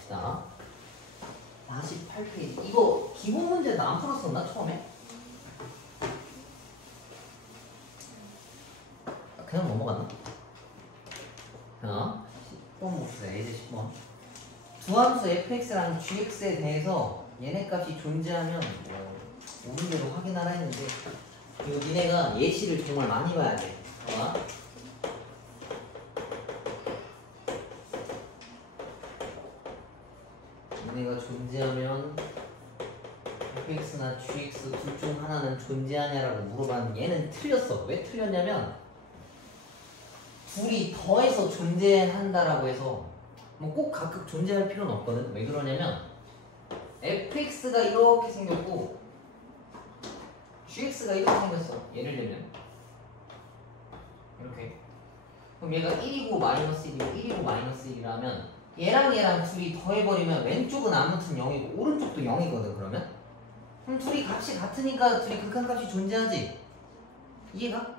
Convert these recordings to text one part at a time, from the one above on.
봅시다. 48페이지. 이거 기본 문제도 안 풀었었나 처음에? 그냥 넘어갔나? 자, 10번 봅시다. 예제 10번. 두 함수 fx랑 gx에 대해서 얘네 값이 존재하면 오는 대로 확인하라 했는데 이거 니네가 예시를 정말 많이 봐야 돼. 봐봐. 얘네가 존재하면 fx나 gx 둘 중 하나는 존재하냐라고 물어봤는데 얘는 틀렸어. 왜 틀렸냐면 둘이 더해서 존재한다라고 해서 뭐 꼭 각각 존재할 필요는 없거든. 왜 그러냐면 fx가 이렇게 생겼고 gx가 이렇게 생겼어. 예를 들면 이렇게. 그럼 얘가 1이고 마이너스 1이고 1이고 마이너스 1이라면 얘랑 얘랑 둘이 더해버리면 왼쪽은 아무튼 0이고 오른쪽도 0이거든. 그럼 둘이 값이 같으니까 둘이 극한값이 존재하지. 이해가?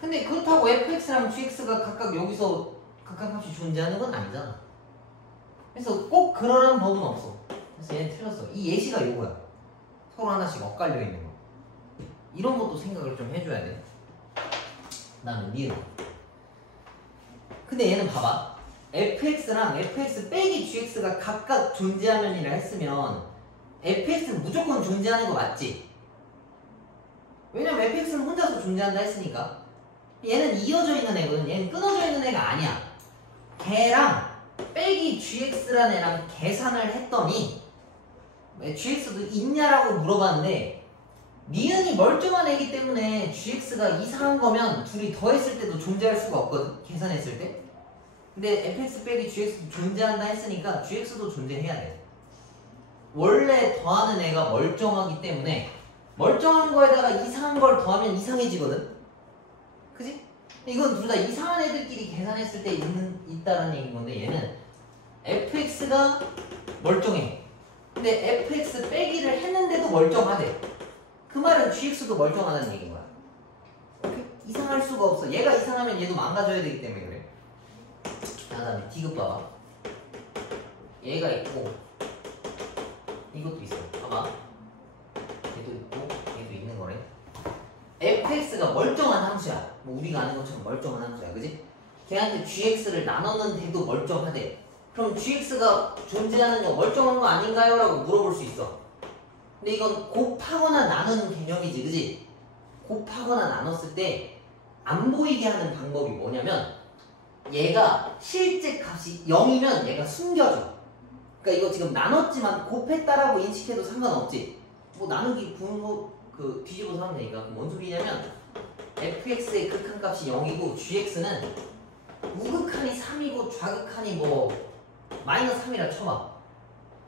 근데 그렇다고 fx랑 gx가 각각 여기서 극한값이 존재하는 건 아니잖아. 그래서 꼭 그러라는 법은 없어. 그래서 얘는 틀렸어. 이 예시가 이거야. 서로 하나씩 엇갈려 있는 거. 이런 것도 생각을 좀 해줘야 돼. 나는 미음. 근데 얘는 봐봐. fx랑 fx 빼기 gx가 각각 존재하면이라 했으면 fx는 무조건 존재하는 거 맞지? 왜냐면 fx는 혼자서 존재한다 했으니까. 얘는 이어져 있는 애거든. 얘는 끊어져 있는 애가 아니야. 걔랑 빼기 gx라는 애랑 계산을 했더니 gx도 있냐라고 물어봤는데 니은이 멀쩡한 애기 때문에 gx가 이상한 거면 둘이 더했을 때도 존재할 수가 없거든. 계산했을 때. 근데 fx 빼기 gx도 존재한다 했으니까 gx도 존재해야 돼. 원래 더하는 애가 멀쩡하기 때문에 멀쩡한 거에다가 이상한 걸 더하면 이상해지거든. 그지? 이건 둘 다 이상한 애들끼리 계산했을 때 있다는 얘기인 건데 얘는 fx가 멀쩡해. 근데 fx 빼기를 했는데도 멀쩡하대. 그 말은 gx도 멀쩡하다는 얘기인 거야. 오케이? 이상할 수가 없어. 얘가 이상하면 얘도 망가져야 되기 때문에 그래. 자, 다음에 디귿 봐봐. 얘가 있고 이것도 있어. 봐봐. 얘도 있고 얘도 있는 거래. fx가 멀쩡한 함수야. 뭐 우리가 아는 것처럼 멀쩡한 함수야. 그지? 걔한테 gx를 나눴는데도 멀쩡하대. 그럼 gx가 존재하는 거 멀쩡한 거 아닌가요? 라고 물어볼 수 있어. 근데 이건 곱하거나 나누는 개념이지. 그지? 곱하거나 나눴을 때 안 보이게 하는 방법이 뭐냐면 얘가 실제 값이 0이면 얘가 숨겨져. 그러니까 이거 지금 나눴지만 곱했다라고 인식해도 상관없지. 뭐 나누기 분모 그 뒤집어서 하면 되니까. 뭔 소리냐면 fx의 극한값이 0이고 gx는 우극한이 3이고 좌극한이 뭐 마이너스 3이라 쳐봐.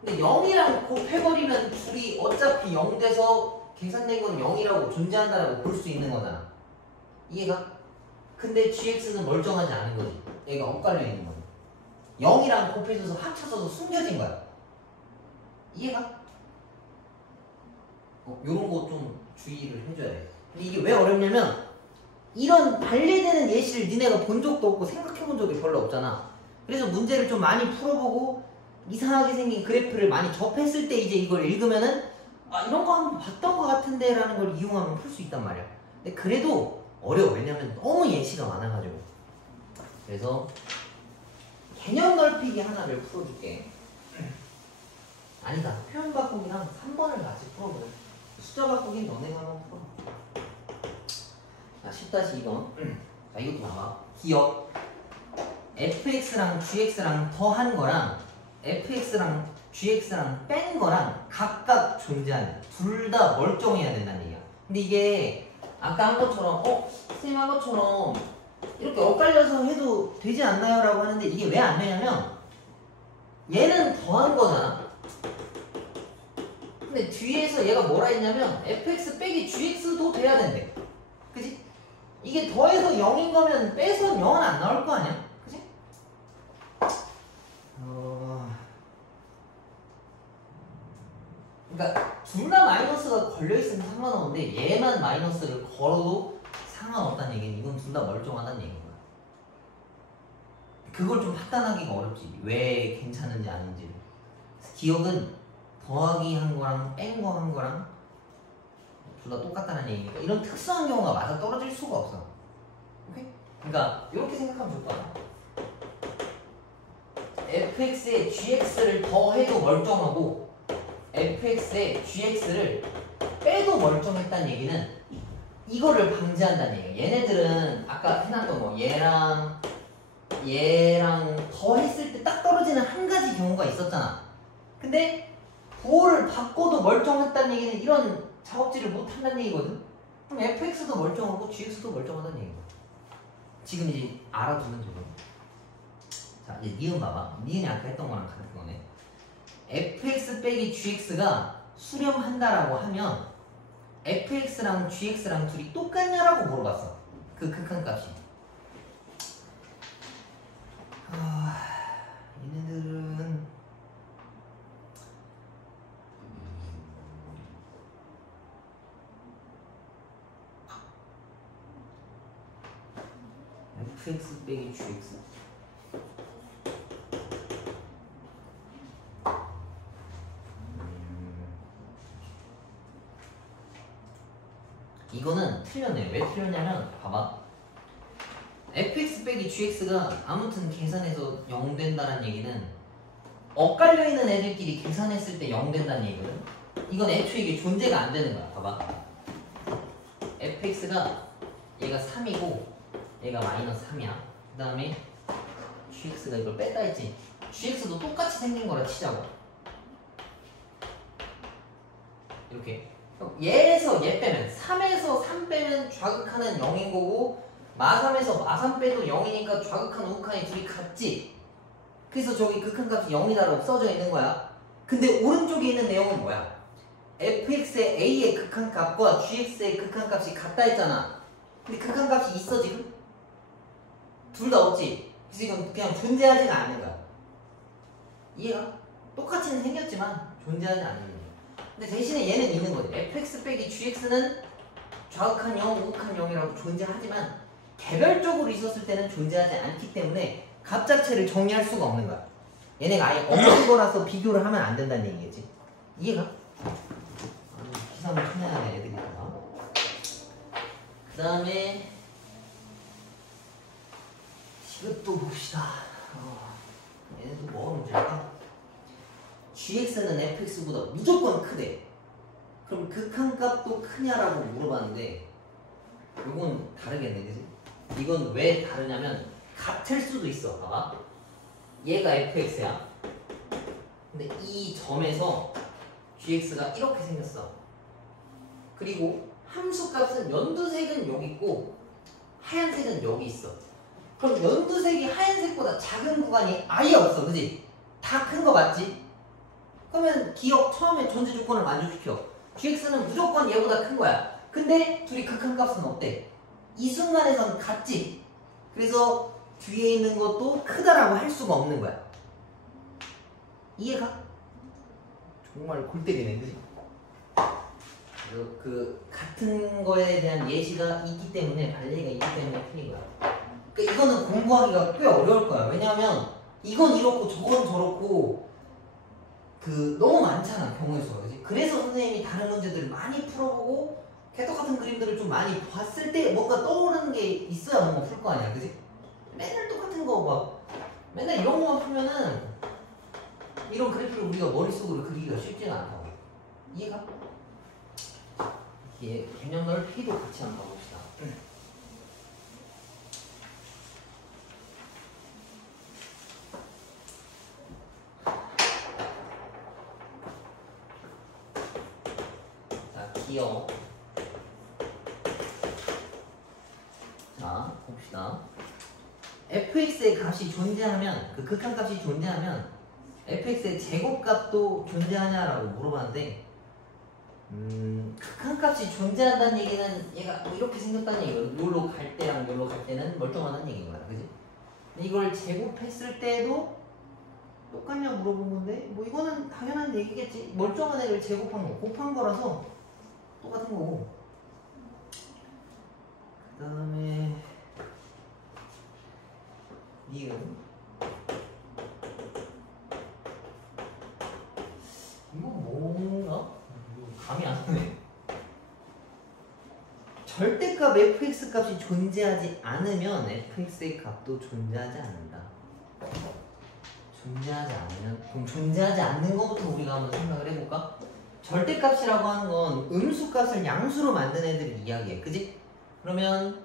근데 0이랑 곱해버리면 둘이 어차피 0 돼서 계산된 건 0이라고 존재한다라고 볼 수 있는 거잖아. 이해가? 근데 gx는 멀쩡하지 않은 거지. 얘가 엇갈려 있는 거야. 0이랑 곱해져서 합쳐져서 숨겨진 거야. 이해가? 요런 거 좀 주의를 해줘야 돼. 근데 이게 왜 어렵냐면 이런 반례되는 예시를 니네가 본 적도 없고 생각해 본 적이 별로 없잖아. 그래서 문제를 좀 많이 풀어보고 이상하게 생긴 그래프를 많이 접했을 때 이제 이걸 읽으면은 아 이런 거 한번 봤던 것 같은데 라는 걸 이용하면 풀 수 있단 말이야. 근데 그래도 어려워. 왜냐면 너무 예시가 많아가지고. 그래서 개념 넓히기 하나를 풀어줄게. 아니다. 표현 바꾸기랑 3번을 같이 풀어보자. 숫자 바꾸기는 너네가 한번 풀어. 자, 10-2번. 자, 이것도 봐봐. 기억. fx랑 gx랑 더한 거랑 fx랑 gx랑 뺀 거랑 각각 존재하는 둘 다 멀쩡해야 된다는 얘기야. 근데 이게 아까 한 것처럼 선생님 한 것처럼 이렇게 엇갈려서 해도 되지 않나요? 라고 하는데 이게 왜 안 되냐면 얘는 더한 거잖아. 근데 뒤에서 얘가 뭐라 했냐면 fx 빼기 gx도 돼야 된대. 그지? 이게 더해서 0인 거면 빼서 0은 안 나올 거 아니야? 그지? 그러니까 둘 다 마이너스가 걸려있으면 상관없는데 얘만 마이너스를 걸어도 상관없다는 얘기는 이건 둘 다 멀쩡하다는 얘기인 거야. 그걸 좀 판단하기가 어렵지. 왜 괜찮은지 아닌지. 기억은 더하기 한 거랑 뺀 거 한 거랑 둘 다 똑같다는 얘기니까 이런 특수한 경우가 맞아 떨어질 수가 없어. 오케이? 그러니까 이렇게 생각하면 좋을 거야. fx에 gx를 더해도 멀쩡하고 fx에 gx를 빼도 멀쩡했다는 얘기는 이거를 방지한다는 얘기야. 얘네들은 아까 해놨던 거 얘랑 더 했을 때 딱 떨어지는 한 가지 경우가 있었잖아. 근데 부호를 바꿔도 멀쩡했다는 얘기는 이런 작업질을 못 한다는 얘기거든. 그럼 fx도 멀쩡하고 gx도 멀쩡하다는 얘기야. 지금 이제 알아두면 되거든. 자, 이제 니은 봐봐. 니은이 아까 했던 거랑 같은 거네. fx 빼기 gx가 수렴한다라고 하면 fx랑 gx랑 둘이 똑같냐라고 물어봤어. 그 극한값이. 얘네들은 fx 빼기 gx 이거는 틀렸네. 왜 틀렸냐면 봐봐. fx 빼기 gx가 아무튼 계산해서 0 된다는 얘기는 엇갈려 있는 애들끼리 계산했을 때 0 된다는 얘기거든. 이건 애초에 이게 존재가 안 되는 거야. 봐봐. fx가 얘가 3이고 얘가 마이너스 3이야. 그 다음에 gx가 이걸 뺐다 했지. gx도 똑같이 생긴 거라 치자고. 이렇게. 얘에서 얘 빼면 3에서 3 빼면 좌극하는 0인 거고 마3에서 마3 빼도 0이니까 좌극한 우극한이 둘이 같지. 그래서 저기 극한값이 0이다라고 써져 있는 거야. 근데 오른쪽에 있는 내용은 뭐야? fx의 a의 극한값과 gx의 극한값이 같다 했잖아. 근데 극한값이 있어 지금? 둘 다 없지. 그래서 이건 그냥 존재하지가 않는 거야. 이해가? 똑같이는 생겼지만 존재하지 않는 거야. 근데 대신에 얘는 있는 거지. fx 빼기 gx는 좌극한 0, 우극한 0이라고 존재하지만 개별적으로 있었을 때는 존재하지 않기 때문에 값 자체를 정리할 수가 없는 거야. 얘네가 아예 없는 거라서 비교를 하면 안 된다는 얘기겠지. 이해가? 기사를 쳐내야 돼 애들이니까. 그 다음에 이것도 봅시다. 얘네도 뭐가 문제일까? gx는 fx보다 무조건 크대. 그럼 극한값도 크냐라고 물어봤는데 이건 다르겠네, 그치? 이건 왜 다르냐면 같을 수도 있어. 봐봐. 얘가 fx야. 근데 이 점에서 gx가 이렇게 생겼어. 그리고 함수값은 연두색은 여기 있고 하얀색은 여기 있어. 그럼 연두색이 하얀색보다 작은 구간이 아예 없어, 그치? 다 큰 거 맞지? 그러면 기억 처음에 존재 조건을 만족시켜. gx는 무조건 얘보다 큰 거야. 근데 둘이 극한값은 어때? 이 순간에선 같지? 그래서 뒤에 있는 것도 크다라고 할 수가 없는 거야. 이해가? 정말 골 때리네, 그치? 그래서 그 같은 거에 대한 예시가 있기 때문에 발레가 있기 때문에 틀린 거야. 그러니까 이거는 공부하기가 꽤 어려울 거야. 왜냐하면 이건 이렇고 저건 저렇고 그 너무 많잖아, 경우의 수가. 그치? 그래서 선생님이 다른 문제들을 많이 풀어보고 개떡 같은 그림들을 좀 많이 봤을 때 뭔가 떠오르는 게 있어야 뭔가 풀 거 아니야, 그치? 맨날 똑같은 거 막 맨날 이런 거만 풀면은 이런 그래프를 우리가 머릿속으로 그리기가 쉽지가 않다고. 이해가? 이게 개념 넓히도 같이 한번 가봅시다. 자, 기억. 자, 봅시다. fx의 값이 존재하면, 그 극한값이 존재하면 fx의 제곱값도 존재하냐라고 물어봤는데 극한값이 존재한다는 얘기는 얘가 뭐 이렇게 생겼다는 얘기거든. 요로 갈 때랑 요로 갈 때는 멀쩡하다는 얘기인 거야, 그지? 근데 이걸 제곱했을 때도 똑같냐 물어본 건데 뭐 이거는 당연한 얘기겠지. 멀쩡한 애를 제곱한 거, 곱한 거라서 똑같은 거고. 그 다음에 니은 절대값 fx 값이 존재하지 않으면 fx의 값도 존재하지 않는다. 존재하지 않으면, 그럼 존재하지 않는 것부터 우리가 한번 생각을 해볼까? 절대값이라고 하는 건 음수값을 양수로 만든 애들이 이야기해, 그지? 그러면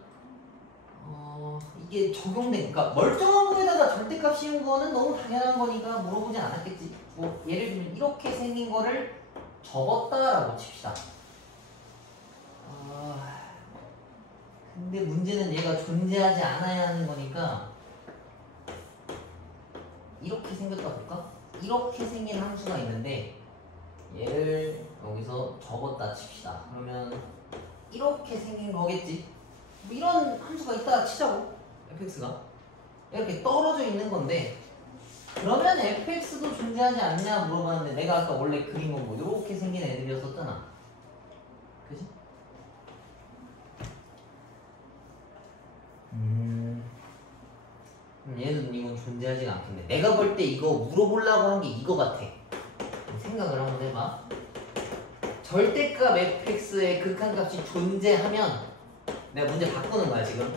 이게 적용되니까 멀쩡한 거에다가 절대값 씌운 거는 너무 당연한 거니까 물어보지 않았겠지. 뭐 예를 들면 이렇게 생긴 거를 접었다라고 칩시다. 근데 문제는 얘가 존재하지 않아야 하는 거니까 이렇게 생겼다 볼까? 이렇게 생긴 함수가 있는데 얘를 여기서 접었다 칩시다. 그러면 이렇게 생긴 거겠지? 뭐 이런 함수가 있다 치자고. fx가 이렇게 떨어져 있는 건데 그러면 fx도 존재하지 않냐 물어봤는데 내가 아까 원래 그린 건 뭐 이렇게 생긴 애들이었었잖아. 그지? 얘는 이건 존재하지 않겠네. 내가 볼 때 이거 물어보려고 한 게 이거 같아. 생각을 한번 해봐. 절대값 fx의 극한값이 존재하면 내가 문제 바꾸는 거야 지금.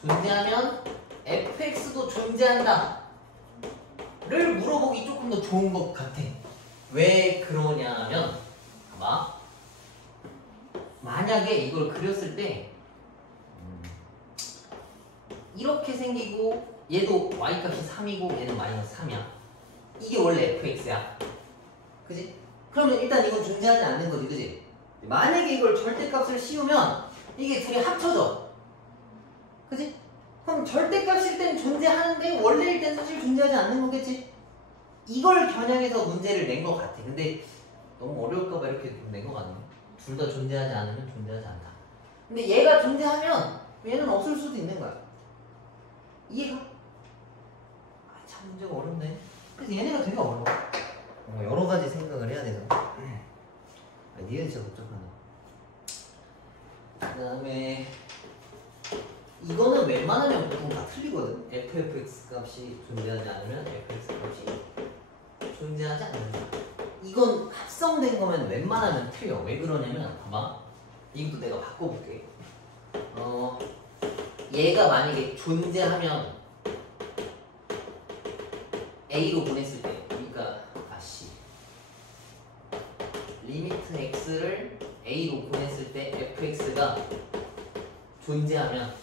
존재하면 fx도 존재한다 를 물어보기 조금 더 좋은 것 같아. 왜 그러냐면 봐봐. 만약에 이걸 그렸을 때 이렇게 생기고 얘도 y값이 3이고 얘는 마이너스 3이야. 이게 원래 fx야. 그지? 그러면 일단 이건 존재하지 않는 거지, 그지? 만약에 이걸 절대값을 씌우면 이게 둘이 합쳐져. 그지? 그럼 절대값일 땐 존재하는데 원래일 땐 사실 존재하지 않는 거겠지? 이걸 겨냥해서 문제를 낸 것 같아. 근데 너무 어려울까봐 이렇게 낸 것 같네. 둘 다 존재하지 않으면 존재하지 않다. 근데 얘가 존재하면 얘는 없을 수도 있는 거야. 이해가? 참 문제가 어렵네. 그래서 얘네가 되게 어려워. 여러 가지 생각을 해야 돼서. 니은 진짜 복잡하네. 그 다음에 이거는 웬만하면 보통 다 틀리거든. fx 값이 존재하지 않으면 fx 값이 존재하지 않는다. 이건 합성된 거면 웬만하면 틀려. 왜 그러냐면 봐봐. 이것도 내가 바꿔볼게. 얘가 만약에 존재하면 a로 보냈을 때 그러니까 리미트 x를 a로 보냈을 때 fx가 존재하면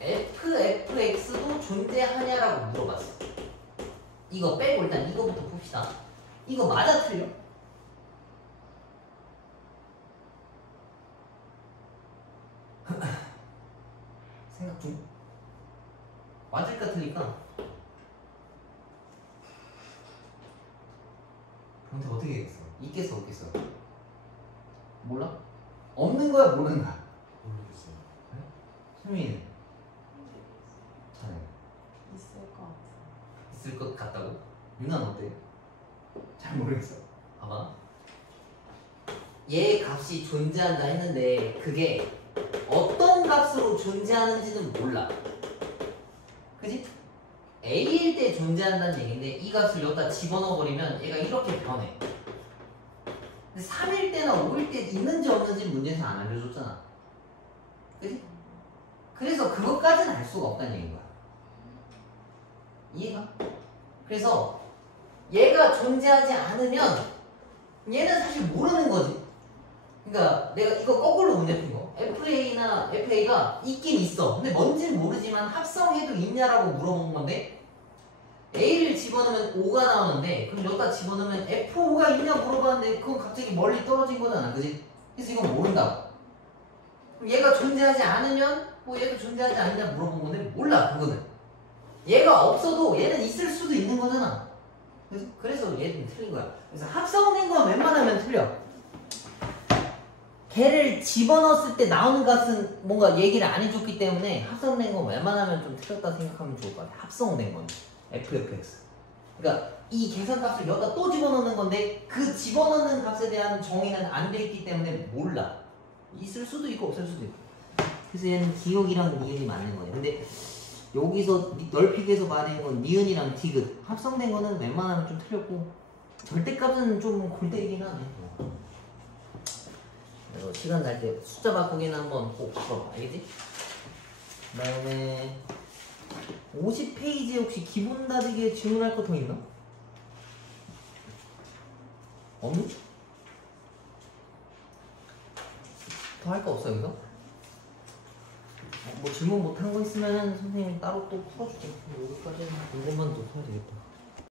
fx도 존재하냐라고 물어봤어. 이거 빼고 일단 이거부터 봅시다. 이거 맞아 틀려? 생각 중. 맞을까 틀릴까? 근데 어떻게 되겠어? 있겠어 없겠어? 몰라? 없는 거야 모르는 거야? 모르겠어요. 그래? 수민이는? 자네 있을 것 같아. 있을 것 같다고? 유나는 어때? 잘 모르겠어. 봐봐. 얘 값이 존재한다 했는데 그게 어떤 값으로 존재하는지는 몰라. 그지? A일 때 존재한다는 얘기인데 이 값을 여기다 집어넣어버리면 얘가 이렇게 변해. 근데 3일 때나 5일 때 있는지 없는지 문제에서 안 알려줬잖아. 그지? 그래서 그것까지는 알 수가 없다는 얘기인 거야. 이해가? 그래서 얘가 존재하지 않으면 얘는 사실 모르는 거지. 그러니까 내가 이거 거꾸로 문제 푼 거. FA나 FA가 있긴 있어. 근데 뭔지는 모르지만 합성해도 있냐라고 물어본 건데 A를 집어넣으면 5가 나오는데 그럼 여기다 집어넣으면 F5가 있냐 물어봤는데 그건 갑자기 멀리 떨어진 거잖아. 그지? 그래서 이건 모른다고. 그럼 얘가 존재하지 않으면 뭐 얘도 존재하지 않냐 물어본 건데 몰라 그거는. 얘가 없어도 얘는 있을 수도 있는 거잖아. 그래서 얘는 틀린 거야. 그래서 합성된 건 웬만하면 틀려. 걔를 집어넣었을 때 나오는 값은 뭔가 얘기를 안 해줬기 때문에 합성된 건 웬만하면 좀 틀렸다 생각하면 좋을 것 같아. 합성된 건 FFX. 그러니까 이 계산값을 여기다 또 집어넣는 건데 그 집어넣는 값에 대한 정의는 안 돼 있기 때문에 몰라. 있을 수도 있고 없을 수도 있고. 그래서 얘는 기억이랑 니은이 맞는 거예요. 근데 여기서 넓히기에서 말하는 건 니은이랑 디귿 합성된 거는 웬만하면 좀 틀렸고 절대값은 좀 골 때리긴 하네. 그래서 시간 날 때 숫자 바꾸기는 한번 꼭 풀어봐. 알겠지? 그 다음에 50페이지에 혹시 기본 다지기에 질문할 거 더 있나? 없니? 더 할 거 없어 여기서? 뭐 질문 못한 거 있으면 선생님이 따로 또 풀어줄게. 여기까지는 이것만 더 해야 되겠다.